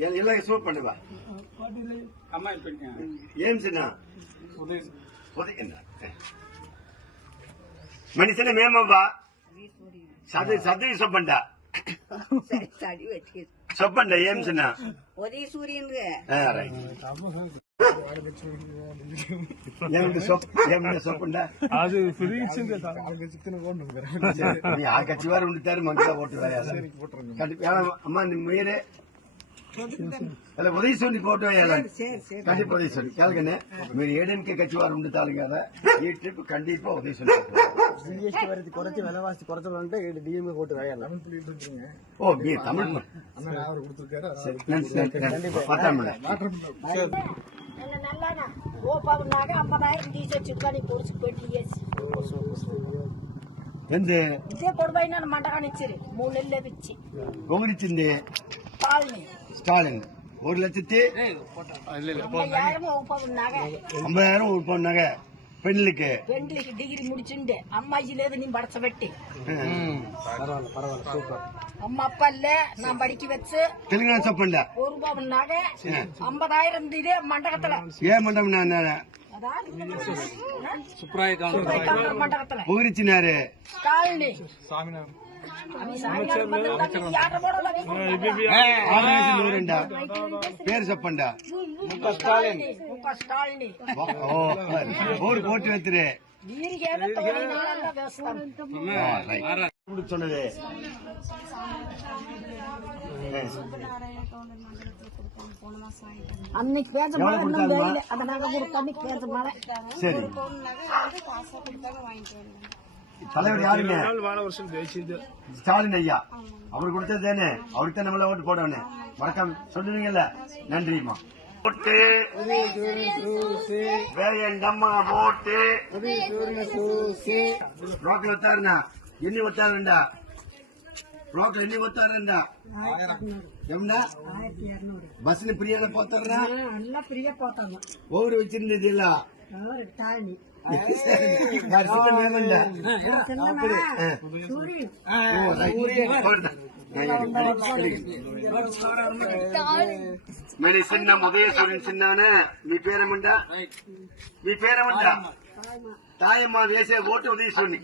ಎಲ್ಲ ಸೋಪ್ ಮಾಡವಾ అమ్మాయి పెట్టాను ఏం చిన్న ఉదయం ఉదయం మనిషిని మేమవ్వా చదివి చదివి చెప్పండ చెప్పండ ఏం చిన్న ఉదయ సూర్యుని ఏమిటి ఏమిటి చెప్పండ అది పిలిచింది ఆ గచ్చివారు ఉండుతారు మంచిగా ఓటు వేయాలి అమ్మా మీరే అలా ఉదయశ్వరిని ఫోటో కండి ఉదయశ్వరి కలగనే మీరు ఏడెనికే కచ్చి వారు ఉండుతారు కదా ఈ ట్రిప్ కండిపా ఉదయశ్వరి ஜிஎஸ்டி வரது குறைச்சி விலைவாசி குறைச்சலான்ட்டு டிஎம்ஏ போட்டு வேலை ஓ பி தமிழ் ఇదే కొడుబైనా మంటగా ఇచ్చారు మూడు నెలలు ఇచ్చి గొంగుడిచ్చింది ஸ்டாலின். ஒரு லட்சத்தி ஐம்பதாயிரம் ஒரு பவுன் பெண்களுக்கு. பெண்களுக்கு டிகிரி முடிச்சுண்டு. அம்மாஜில நீ படச்ச வெட்டி. பரவாயில்ல பரவாயில்ல சூப்பர் அம்மா அப்பா இல்ல. நான் படிக்க வச்சு தெலுங்கானா சப்பண்ட ஒரு பாபன் நகை. ஐம்பதாயிரம் இது மண்டபத்துல ஏன் மண்டபம் நான் சுப்ராய மண்டபத்துல. புகிரிச்சினாரு ஸ்டாலினி. சாமிநாதன். పేరు చెప్పండి ఓడి కోటి వెత్తిరే சொன்னது அன்னைக்கு பேச மாட்டேன் அந்த நகை கொடுக்க சரி தலைவர் யாருங்க? ஸ்டாலின் ஐயா. அவர் கொடுத்தது தானே? அவருக்கு தான் நம்மள ஓட்டு போடணும் மறக்காம சொல்லுவீங்கல்ல? நன்றிம்மா. ஓட்டு வேயண்டம்மா ஓட்டு ரோக்கில் ஒத்தாருண்ணா? எண்ணி ஒத்தாருண்டா? ரோக்கில் எண்ணி ஒத்தாருண்டா? எம்டா பஸ்ல பிரியாத போத்தாருண்ணா ஒவ்வொரு வச்சிருந்தது இல்லை ఓరు వచ్చింది ఇది ఇలా ஒரு தாழ்னி ఏమండా சூரியன் మళ్ళీ చిన్న ఉదయేశ్వరుని చిన్నానే మీ పేరేమంటా మీ పేరేమంటా తాయమ్మ వేసే ఓటు ఉదయేశ్వరుని